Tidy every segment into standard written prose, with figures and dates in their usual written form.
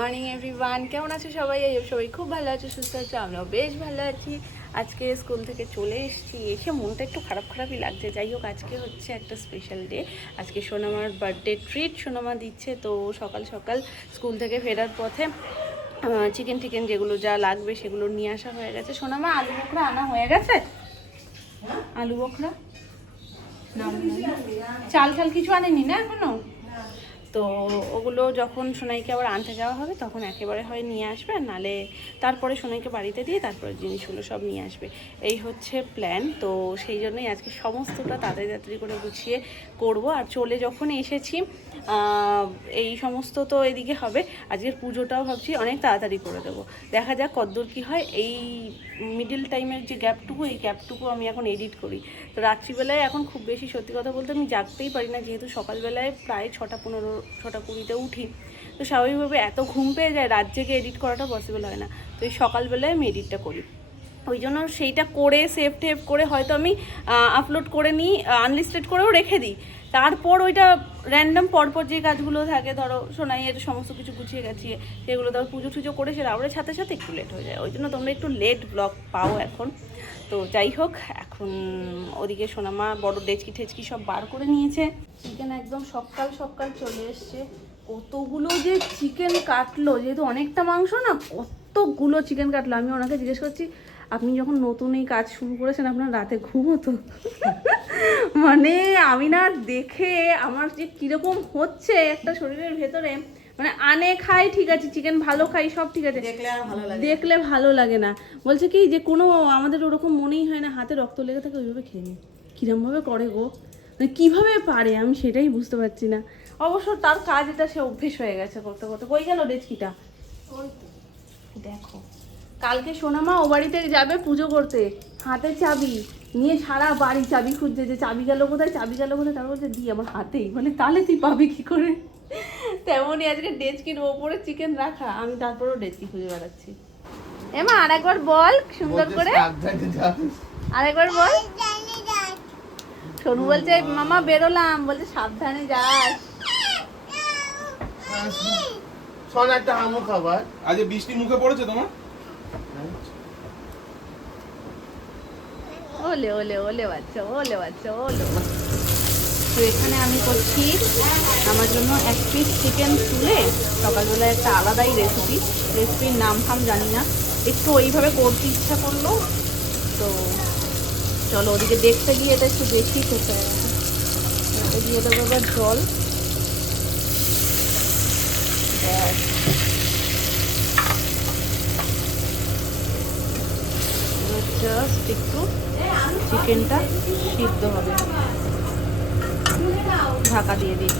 Morning everyone, কেমন আছো সবাই? সবাই খুব ভালো আছো, সুস্থ আছো, আমরাও বেশ ভালো আছি। আজকে স্কুল থেকে চলে এসেছি, এসে মনটা একটু খারাপই লাগছে। যাই হোক, আজকে হচ্ছে একটা স্পেশাল ডে। আজকে সোনামার বার্থডে ট্রিট সোনামা দিচ্ছে। তো সকাল সকাল স্কুল থেকে ফেরার পথে চিকেন টিকেন যেগুলো যা লাগবে সেগুলো নিয়ে আসা হয়ে গেছে। সোনামা, আলু বখরা আনা হয়ে গেছে? আলু বখরা না, চাল চাল কিছু আনেনি না এখনো? তো ওগুলো যখন সোনাইকে আবার আনতে যাওয়া হবে তখন একেবারে হয় নিয়ে আসবে, আর নালে তারপরে সোনাইকে বাড়িতে দিয়ে তারপরে জিনিসগুলো সব নিয়ে আসবে। এই হচ্ছে প্ল্যান। তো সেই জন্যই আজকে সমস্তটা তাড়াতাড়ি করে গুছিয়ে করব। আর চলে যখন এসেছি এই সমস্ত তো এদিকে হবে, আজকের পুজোটাও ভাবছি অনেক তাড়াতাড়ি করে দেবো। দেখা যাক কতদূর কী হয়। এই মিডিল টাইমের যে গ্যাপটুকু, এই গ্যাপটুকু আমি এখন এডিট করি। তো রাত্রিবেলায় এখন খুব বেশি সত্যি কথা বলতে আমি জাগতেই পারি না, যেহেতু সকালবেলায় প্রায় 6:15 6:20 উঠি। তো স্বাভাবিকভাবে এত ঘুম পেয়ে যায়, রাত জেগে এডিট করাটা পসিবল হয় না। তো এই সকালবেলায় আমি এডিটটা করি। ওই জন্য সেইটা করে সেভ টেভ করে হয়তো আমি আপলোড করে নিই, আনলিস্টেড করেও রেখে দিই। তারপর ওইটা র্যান্ডাম পরপর যে কাজগুলো থাকে, ধরো সোনাইয়ের সমস্ত কিছু গুছিয়ে গেছিয়ে সেগুলো ধরো পুজো টুজো করে সে রাউড়ের সাথে সাথে একটু লেট হয়ে যায়। ওই জন্য তোমরা একটু লেট ব্লগ পাও এখন। তো যাই হোক, এখন ওদিকে সোনামা বড় ডেচকি ঠেচকি সব বার করে নিয়েছে। চিকেন একদম সকাল সকাল চলে এসছে। কতগুলো যে চিকেন কাটলো, যেহেতু অনেকটা মাংস না, কতগুলো চিকেন কাটলো। আমি ওনাকে জিজ্ঞেস করছি, আপনি যখন নতুন এই কাজ শুরু করেছেন আপনার রাতে ঘুম হতো? মানে আমি না দেখে আমার যে কীরকম হচ্ছে একটা শরীরের ভেতরে, মানে আনে খাই ঠিক আছে, চিকেন ভালো খাই সব ঠিক আছে, দেখলে ভালো লাগে না। বলছে কি যে কোনো আমাদের ওরকম মনেই হয় না হাতে রক্ত লেগে থাকে ওইভাবে খেয়ে নিই। কীরমভাবে করে গো, মানে কীভাবে পারে আমি সেটাই বুঝতে পারছি না। অবশ্য তার কাজ এটা, সে অভ্যেস হয়ে গেছে করতে করতে। কই গেল ডেচকিটা? ওই তো দেখো, কালকে সোনামা ও বাড়িতে যাবে পুজো করতে, হাতে চাবি নিয়ে সারা বাড়ি চাবি খুঁজছে, যে চাবি গেল কোথায়, চাবি গেল কোথায়। তারপর বলছে দি আমার হাতেই, মানে তাহলে তুই পাবি কি করে? তেমনই আজকে ডেচকির ওপরে চিকেন রাখা, আমি তারপরেও ডেচকি খুঁজে বেড়াচ্ছি। এমা আরেকবার বল সুন্দর করে, আরেকবার বল। সোনু বলছে মামা বেরোলাম, বলছে সাবধানে যাস। একটা আমও খাবার। আজ বৃষ্টি মুখে পড়েছে তোমার? ওলে ওলে ওলে বাচ্চা, ওলে বাচ্চা, ওলে। তো এখানে আমি করছি আমার জন্য 1 পিস চিকেন তুলে, সকালবেলা একটা আলাদাই রেসিপির নাম ফাম জানি না, একটু ওইভাবে করতে ইচ্ছা করলো। তো চলো ওদিকে দেখতে গিয়ে এটা একটু বেশি খেতে হয়ে গেছে। এটা দিয়ে দেবো এবার জল, জাস্ট একটু চিকেনটা সিদ্ধ হবে, ঢাকা দিয়ে দিই।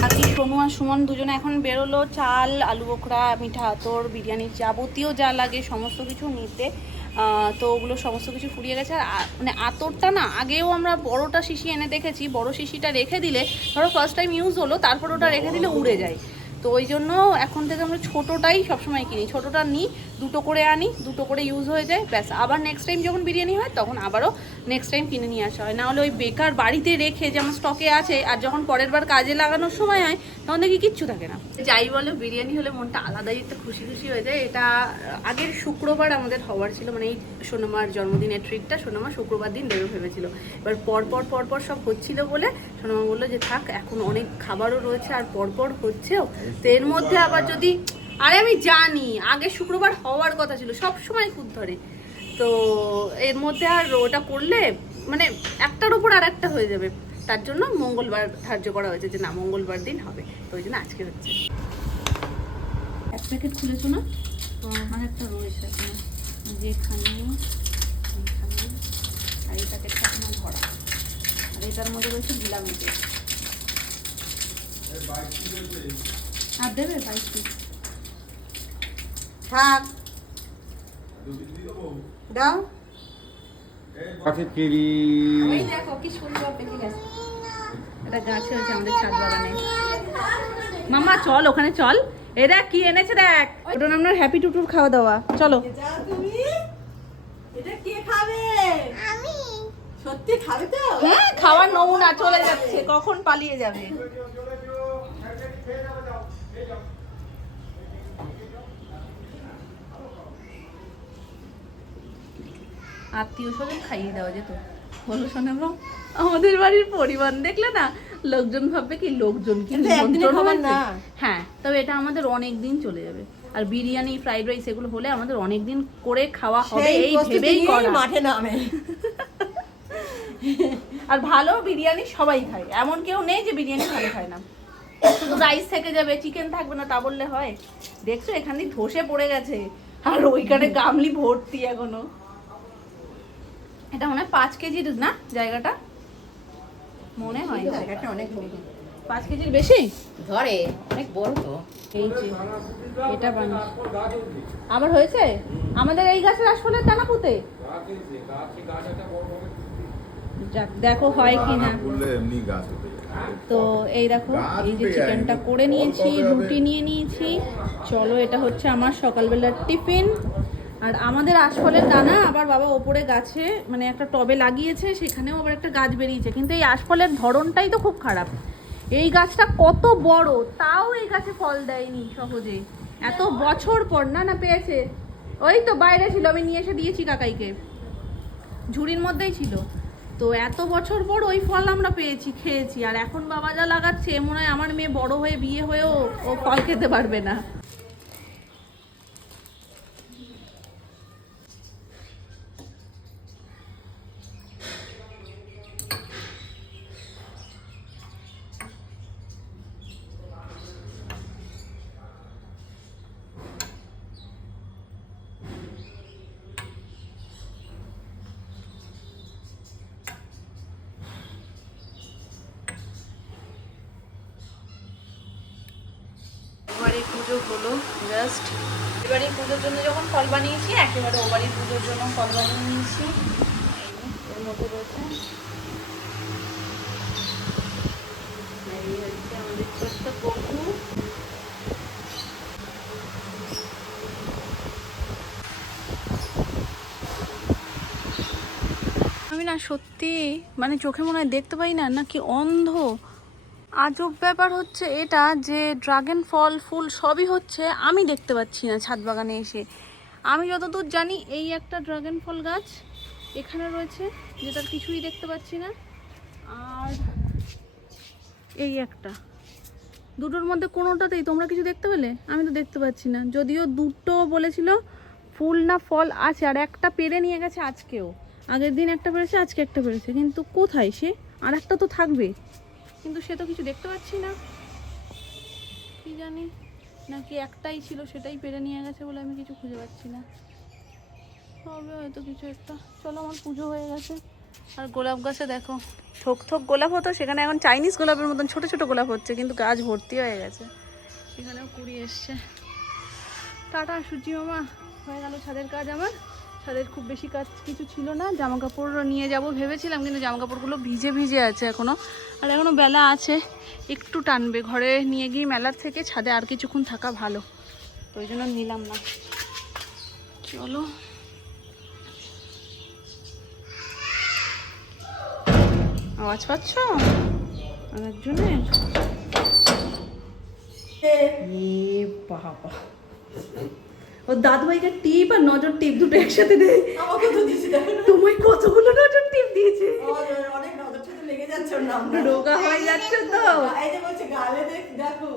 বাকি সোনু আর সুমন দুজনে এখন বেরোলো চাল, আলু বোখরা, মিঠা আতর, বিরিয়ানির যাবতীয় যা লাগে সমস্ত কিছু নিতে। তো ওগুলো সমস্ত কিছু ফুরিয়ে গেছে। আর মানে আতরটা না, আগেও আমরা বড়টা শিশি এনে দেখেছি, বড় শিশিটা রেখে দিলে ধরো ফার্স্ট টাইম ইউজ হলো, তারপর ওটা রেখে দিলে উড়ে যায়। তো ওই জন্য এখন থেকে আমরা ছোটোটাই সবসময় কিনি, ছোটোটা নিই, 2টো করে আনি, 2টো করে ইউজ হয়ে যায়, ব্যাস। আবার নেক্সট টাইম যখন বিরিয়ানি হয় তখন আবারও নেক্সট টাইম কিনে নিয়ে আসা হয়। নাহলে ওই বেকার বাড়িতে রেখে যেমন স্টকে আছে, আর যখন পরের বার কাজে লাগানোর সময় হয় তখন দেখি কিচ্ছু থাকে না। যাই বলো, বিরিয়ানি হলে মনটা আলাদাই একটা খুশি খুশি হয়ে যায়। এটা আগের শুক্রবার আমাদের হওয়ার ছিল, মানে এই সোনামার জন্মদিনের ট্রিটটা সোনামা শুক্রবার দিন দেবে ভেবেছিল। এবার পরপর সব হচ্ছিল বলে সোনামা বললো যে থাক, এখন অনেক খাবারও রয়েছে আর পরপর হচ্ছেও, তো এর মধ্যে আবার যদি, আরে আমি জানি আগে শুক্রবার হওয়ার কথা ছিল, সব সময় খুদ ধরে, তো এর মধ্যে আর ওটা করলে মানে একটার উপর আর একটা হয়ে যাবে। তার জন্য মঙ্গলবার ধার্য করা হয়েছে যে না, মঙ্গলবার দিন হবে। তো ওই জন্য আজকে হচ্ছে। 1 প্যাকেট খুলেছো না? মানে একটা রয়েছে যেখানে, আর এই প্যাকেটটা তোমার ভরা, আর এটার মধ্যে রয়েছে জিলাপিতে। আর দেবে 22 পিস থাক দাও। কাছে কেরি ওই দেখো কি সুন্দর পেকে গেছে, এটা গাছে হয়েছে আমাদের ছাদ বাগানে। মামা চল ওখানে চল, এ দেখ কি এনেছে দেখ, ওটা নাম হ্যাপি টুটুর খাওয়া দাওয়া। চলো তুমি এটা কে খাবে? আমি। সত্যি খাবে তো? হ্যাঁ, খাওয়ার নমুনা চলে যাচ্ছে, কখন পালিয়ে যাবে। আত্মীয় স্বজন খাইয়ে দেওয়া যেত, বলো শোনা মা। আমাদের বাড়ির পরিমাণ দেখলে না, লোকজন ভাববে কি লোকজন কি কিন্তু একদিনে নিমন্ত্রণ খাবার হয়েছে? না। হ্যাঁ, তবে এটা আমাদের অনেক দিন চলে যাবে। আর বিরিয়ানি, ফ্রাইড রাইস এগুলো হলে আমাদের অনেক দিন করে খাওয়া হবে, এই ভেবেই করা। মাঠে নামে। আর ভালো বিরিয়ানি সবাই খায়, এমন কেউ নেই যে বিরিয়ানি ভালো খায় না। শুধু রাইস থেকে যাবে, চিকেন থাকবে না তা বললে হয়? দেখছো এখানে ধসে পড়ে গেছে, আর ওইখানে গামলি ভর্তি এখনো। এটা মনে হয় 5 কেজির না জায়গাটা, মনে হয় জায়গাটা অনেক বড়। 5 কেজির বেশি ধরে, অনেক বড় তো। এই যে এটা বানিয়ে আবার হয়েছে আমাদের এই গাছের আসলে দানা পুঁতে। যাক, দেখো হয় কিনা। তো এই দেখো, এই যে চিকেনটা করে নিয়েছি, রুটি নিয়ে নিয়েছি। চলো, এটা হচ্ছে আমার সকালবেলার টিফিন। আর আমাদের আশফলের দানা আবার বাবা ওপরে গাছে মানে একটা টবে লাগিয়েছে, সেখানেও আবার একটা গাছ বেরিয়েছে। কিন্তু এই আশফলের ধরনটাই তো খুব খারাপ। এই গাছটা কত বড়, তাও এই গাছে ফল দেয়নি সহজে। এত বছর পর না পেয়েছে। ওই তো বাইরে ছিল, আমি নিয়ে এসে দিয়েছি কাকাইকে, ঝুড়ির মধ্যেই ছিল। তো এত বছর পর ওই ফল আমরা পেয়েছি, খেয়েছি। আর এখন বাবা যা লাগাচ্ছে, মনে হয় আমার মেয়ে বড় হয়ে বিয়ে হয়েও ও ফল খেতে পারবে না। এবারে পুজো হলো জাস্ট। এবারে পুজোর জন্য যখন ফল বানিয়েছি, একেবারে ওবারে পুজোর জন্য ফল বানিয়ে নিয়েছি। এর মধ্যে রয়েছে এই হচ্ছে আমাদের ছোট্ট পপু। আমি না সত্যি মানে চোখে মনে হয় দেখতে পাই না, নাকি অন্ধ। আজব ব্যাপার হচ্ছে এটা যে ড্রাগন ফল ফুল সবই হচ্ছে, আমি দেখতে পাচ্ছি না ছাদ বাগানে এসে। আমি যতদূর জানি এই একটা ড্রাগন ফল গাছ এখানে রয়েছে, যেটার কিছুই দেখতে পাচ্ছি না। আর এই একটা, দুটোর মধ্যে কোনোটাতেই তোমরা কিছু দেখতে পেলে? আমি তো দেখতে পাচ্ছি না। যদিও দুটো বলেছিল ফুল না ফল আছে, আর একটা পেরে নিয়ে গেছে আজকেও। আগের দিন একটা পেরেছে, আজকে একটা পেরেছে, কিন্তু কোথায় সে? আর একটা তো থাকবে, কিন্তু সে তো কিছু দেখতে পাচ্ছি না। কি জানি, নাকি একটাই ছিল সেটাই পেরে নিয়ে গেছে বলে আমি কিছু খুঁজে পাচ্ছি না। হবে হয়তো কিছু একটা। চলো, আমার পুজো হয়ে গেছে। আর গোলাপ গাছে দেখো, থোক থোক গোলাপ হতো, সেখানে এখন চাইনিজ গোলাপের মতন ছোট ছোট গোলাপ হচ্ছে, কিন্তু গাছ ভর্তি হয়ে গেছে। এখানেও কুড়ি এসছে। টাটা সূর্যি মামা, হয়ে গেল ছাদের কাজ আমার। ছাদের খুব বেশি কাজ কিছু ছিল না, জামা কাপড় নিয়ে যাব ভেবেছিলাম, কিন্তু জামা কাপড়গুলো ভিজে ভিজে আছে এখনও। আর এখনও বেলা আছে, একটু টানবে। ঘরে নিয়ে গিয়ে মেলার থেকে ছাদে আর কিছুক্ষণ থাকা ভালো, তো ওই জন্য নিলাম না। চলো, আওয়াজ পাচ্ছ আমার জন্য? বাবা, ও দাদু ভাইকে টিপ আর নজর টিপ দুটো একসাথে দেয়। আমাকে তো দিয়েছি, দেখো না। তোমায় কতগুলো নজর টিপ দিয়েছে। অনেক নজর টজর লেগে যাচ্ছে ওর নাম। রোগা হয়ে যাচ্ছে তো। এই যে বলছে গালে দেখো।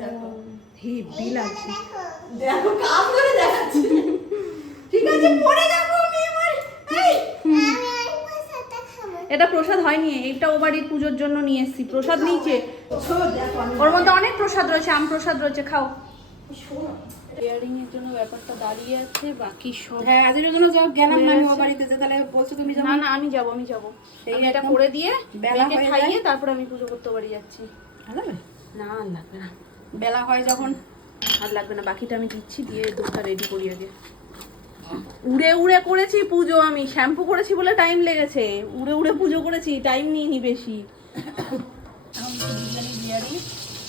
দেখো হেভি লাগছে। দেখো কাম করে দেখাচ্ছি। ঠিক আছে, পরে দেখো আমি এবার। এই এটা প্রসাদ হয়নি, এটা ও বাড়ির পুজোর জন্য নিয়ে এসেছি। প্রসাদ নিয়েছে, ওর মধ্যে অনেক প্রসাদ রয়েছে, আম প্রসাদ রয়েছে, খাও। ইয়ারিং এর জন্য ব্যাপারটা দাঁড়িয়ে আছে, বাকি সব হ্যাঁ আজকের জন্য সব গেলাম না আমি ও বাড়িতে, যে তাহলে বলছো তুমি যাও। না না, আমি যাব। এই এটা করে দিয়ে বেলাকে খাইয়ে তারপর আমি পুজো করতে বাড়ি যাচ্ছি। ভালো না আর লাগবে না, বেলা হয় যখন আর লাগবে না। বাকিটা আমি দিচ্ছি, দিয়ে দুধটা রেডি করি আগে। উড়ে উড়ে করেছি পুজো, আমি শ্যাম্পু করেছি বলে টাইম লেগেছে। উড়ে উড়ে পুজো করেছি, টাইম নিইনি বেশি।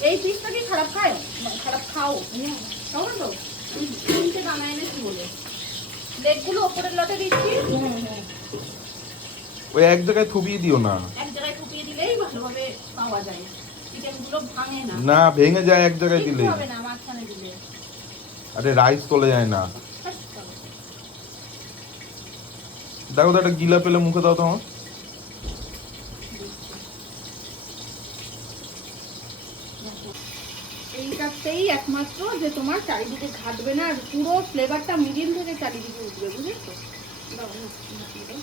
এই পিসটা কি খারাপ খায়? খারাপ খাও খাও না তো? তিনটে দানা এনেছি বলে লেগগুলো ওপরের লটে দিচ্ছি। ওই এক জায়গায় থুবিয়ে দিও না, এক জায়গায় ঠুকিয়ে দিলেই ভালোভাবে পাওয়া যায়। চিকেন ওগুলো ভাঙে না। না ভেঙে যায় এক জায়গায় কিচ্ছু দিলে। হবে না মাঝখানে দিলে। আরে রাইস চলে যায় না। দেখো তো একটা গিলা পেলে মুখে দাও তো আমার। এইটাতেই একমাত্র যে তোমার চারিদিকে ঘাটবে না, আর পুরো ফ্লেভারটা মিডিল থেকে চারিদিকে উঠবে, বুঝেছো? দাও না, দাও।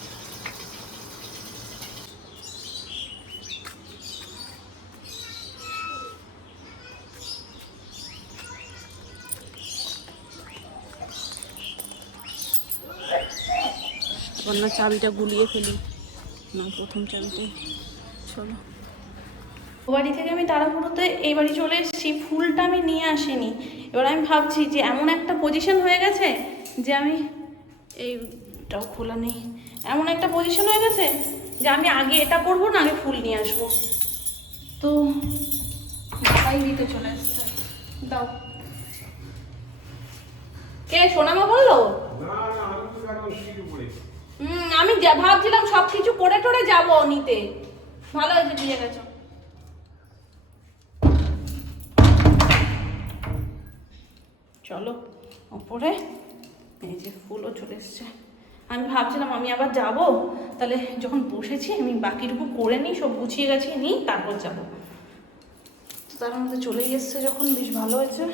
না চাবিটা গুলিয়ে ফেলি না, প্রথম চাবিটাই। চলো, ও বাড়ি থেকে আমি তাড়াহুড়োতে এই বাড়ি চলে এসেছি, ফুলটা আমি নিয়ে আসিনি। এবার আমি ভাবছি যে এমন একটা পজিশন হয়ে গেছে যে আমি, এইটাও খোলা নেই, এমন একটা পজিশন হয়ে গেছে যে আমি আগে এটা করবো না আগে ফুল নিয়ে আসবো। তো ভাই দিতে চলে এসছে, দাও। কে সোনামা বললো? আমি ভাবছিলাম সব কিছু করে টোরে যাবো নিতে। ভালো হয়েছে দিয়ে গেছো। চলো ওপরে, এই যে ফুলও চলে এসছে। আমি ভাবছিলাম আমি আবার যাব, তাহলে যখন বসেছি আমি বাকিটুকু করে নিই, সব গুছিয়ে গাছিয়ে নিই, তারপর যাব। তো তার মধ্যে চলেই এসছে যখন, বেশ ভালো হয়েছে।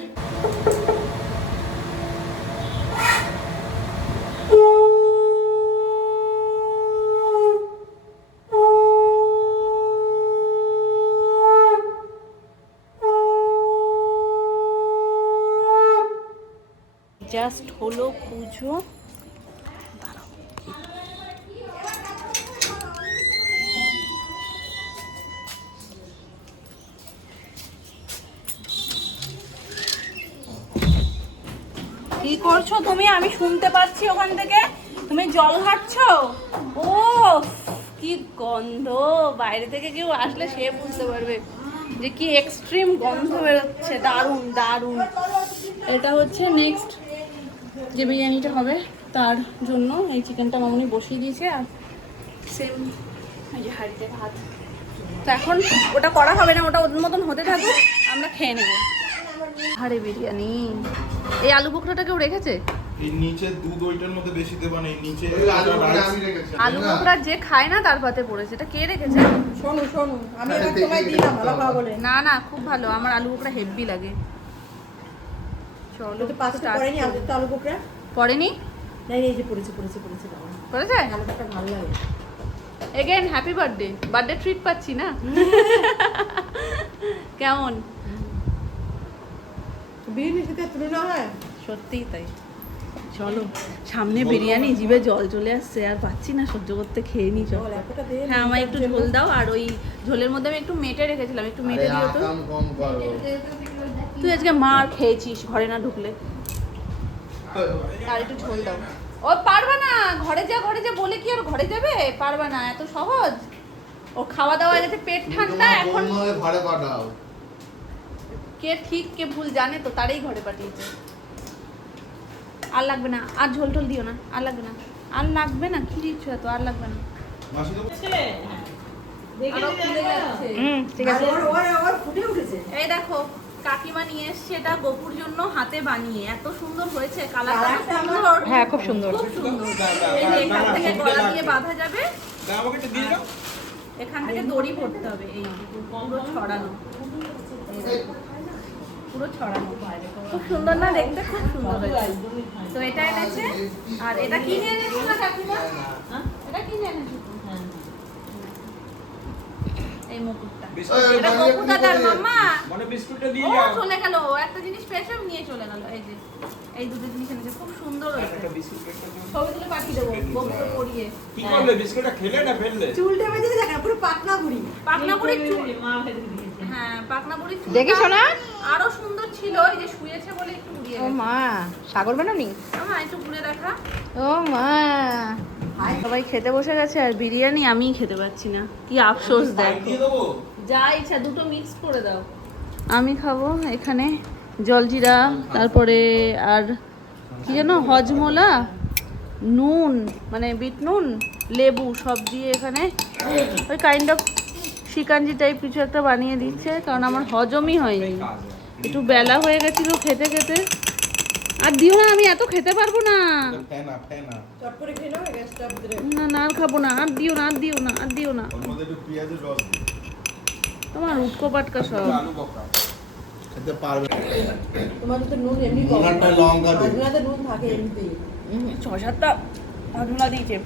জাস্ট হলো পুজো। কি করছো তুমি? আমি শুনতে পাচ্ছি ওখান থেকে তুমি জল ঘাটছো। ও কি গন্ধ! বাইরে থেকে কেউ আসলে সে বুঝতে পারবে যে কি এক্সট্রিম গন্ধ বেরোচ্ছে। দারুণ দারুণ। এটা হচ্ছে নেক্সট যে বিরিয়ানিটা হবে তার জন্য এই চিকেনটা মামুনি বসিয়ে দিয়েছে, আর সেম এই যে হাঁড়িতে ভাত। তো এখন ওটা করা হবে না, ওটা ওদের মতন হতে থাকুক, আমরা খেয়ে নেব। আরে বিরিয়ানি, এই আলু বোখরাটা কেউ রেখেছে? এই নিচে দুধ ওইটার মধ্যে বেশি দেবা না, এই নিচে আলু বোখরা যে খায় না তার পাতে পড়েছে। এটা কে রেখেছে? শোনো শোনো, আমি এবার তোমায় দিলাম ভালো খাওয়া বলে। না না, খুব ভালো, আমার আলু বোখরা হেভি লাগে। চলো তো পাঁচটা পড়েনি আলু তো আলু বোকরা পড়েনি? না, এই যে পড়েছে পড়েছে পড়েছে বাবা, পড়েছে? আলু বোকরা ভালো লাগে। Again happy birthday. Birthday treat পাচ্ছি না? কেমন? বিরিয়ানির সাথে তুলনা হয়? সত্যিই তাই। চলো, সামনে বিরিয়ানি, জিভে জল চলে আসছে, আর পাচ্ছি না সহ্য করতে, খেয়ে নি চল। বল, এতটা দে। হ্যাঁ, আমায় একটু ঝোল দাও। আর ওই ঝোলের মধ্যে আমি একটু মেটে রেখেছিলাম, একটু মেটে দিও তো। কম করো। তুই আজকে মার খেয়েছিস ঘরে না ঢুকলে। আর একটু ঝোল দাও। ও পারবা না, ঘরে যা বলে কি আর ঘরে যাবে? পারবা না, এত সহজ। ও খাওয়া দাওয়া গেছে, পেট ঠান্ডা এখন। ঘরে পাঠাও। কে ঠিক কে ভুল জানে তো, তারই ঘরে পাঠিয়েছে। আর লাগবে না, আর ঝোল টোল দিও না, আর লাগবে না, আর লাগবে না। কি দিচ্ছ এত? আর লাগবে না। আরো ফুলে যাচ্ছে। ঠিক আছে। ওর ফুটে উঠেছে। এই দেখো কাকিমা নিয়ে এসছে এটা গোপুর জন্য, হাতে বানিয়ে। এত সুন্দর হয়েছে, কালারটা কালারটা সুন্দর। হ্যাঁ, খুব সুন্দর। খুব সুন্দর। এই যে এখান থেকে গলা দিয়ে বাঁধা যাবে, এখান থেকে দড়ি পড়তে হবে। এই পুরো ছড়ানো, পুরো ছড়ানো। খুব সুন্দর না দেখতে? খুব সুন্দর হয়েছে। তো এটা এনেছে। আর এটা কি নিয়ে এনেছো না কাকিমা? এটা কি নিয়ে এনেছো? এই মুকুটটা, এটা গোপু দাদার। মাম্মা মানে বিস্কুটটা দিয়ে ও যাও। চলে গেল, একটা জিনিস পেয়েছে নিয়ে চলে গেল। এই যে এই দুটো জিনিস এনেছে, খুব সুন্দর হয়েছে। ছবি তুলে পাঠিয়ে দেবো গোপুকে পরিয়ে। কি করলে? বিস্কুটটা খেলে না ফেললে? চুলটা বেঁধে দেখা পুরো পাকনা বুড়ি। পাকনা বুড়ির চুল। হ্যাঁ, পাকনা বুড়ির চুল। দেখি শোনা। আরো সুন্দর ছিল, এই যে শুয়েছে বলে একটু উড়িয়ে ও গেছে। মা, সাগর বানানি? হ্যাঁ, একটু ঘুরে দেখা। ও মা, সবাই খেতে বসে গেছে, আর বিরিয়ানি আমিই খেতে পাচ্ছি না। কি আফসোস দেখো। দিয়ে দেবো। যা ইচ্ছা দুটো মিক্স করে দাও। আমি খাবো এখানে জলজিরা, তারপরে আর কি যেন হজমোলা, নুন মানে বিট নুন, লেবু সব দিয়ে এখানে ওই কাইন্ড অফ শিকাঞ্জি টাইপ কিছু একটা বানিয়ে দিচ্ছে, কারণ আমার হজমই হয়নি, একটু বেলা হয়ে গেছিল খেতে খেতে। আর দিও না, আমি এত খেতে পারবো না। ফেনা ফেনা চট করে খেয়ে নাও, গ্যাসটা ভিতরে। না না, আর খাবো না, আর দিও না, আর দিও না, আর দিও না। ওর মধ্যে একটু পেঁয়াজের রস দিই। তোমার উটকো পাটকা সব। আলু বখরা খেতে পারবে না। তোমাদের তো নুন এমনি কম। ওনারটা লঙ্কা দিই। আপনাদের নুন থাকে এমনিতেই। 6-7টা হজমলা দিয়েছে।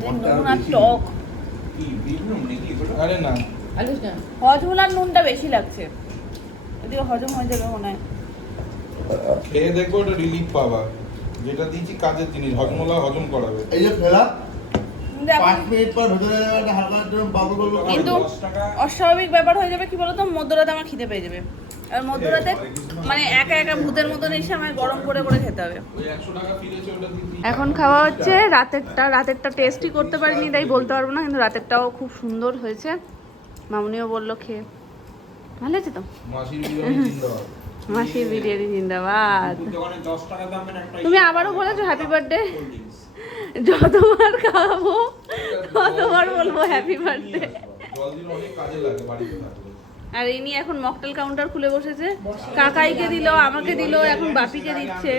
নুন আর টক, আরে না, আলুস না। হজমলার নুনটা বেশি লাগছে, যদিও হজম হয়ে যাবে মনে হয়। খেয়ে দেখবো ওটা রিলিফ পাবা। যেটা দিয়েছি কাজের জিনিস, হজমলা হজম করাবে। এই যে ফেলা কিন্তু এখন 5 মিনিট পর ভেতরে যাবে একটা হালকা একটু বাবু বলবো কিন্তু অস্বাভাবিক ব্যাপার হয়ে যাবে কি বলতো, মধ্যরাতে আমার খিদে পেয়ে যাবে। আর মধ্যরাতে মানে একা একা ভূতের মতন এসে আমায় গরম করে করে খেতে হবে। ওই 100 টাকা ফিরেছে ওটা দিয়েছি। এখন খাওয়া হচ্ছে রাতেরটা টেস্টই করতে পারিনি তাই বলতে পারবো না, কিন্তু রাতেরটাও খুব সুন্দর হয়েছে। মামুনিও বললো খেয়ে ভালো আছে তো। মাসির বিরিয়ানি জিন্দাবাদ। মাসির বিরিয়ানি জিন্দাবাদ। দোকানে 10 টাকা দামের একটা তুমি আবারও বলেছো হ্যাপি বার্থডে, যতবার খাওয়াবো ততবার বলবো হ্যাপি বার্থডে। জল দিলে অনেক কাজে লাগে বাড়িতে থাকলে। আর ইনি এখন মকটেল কাউন্টার খুলে বসেছে, কাকাইকে দিল, আমাকে দিল, এখন বাপিকে দিচ্ছে।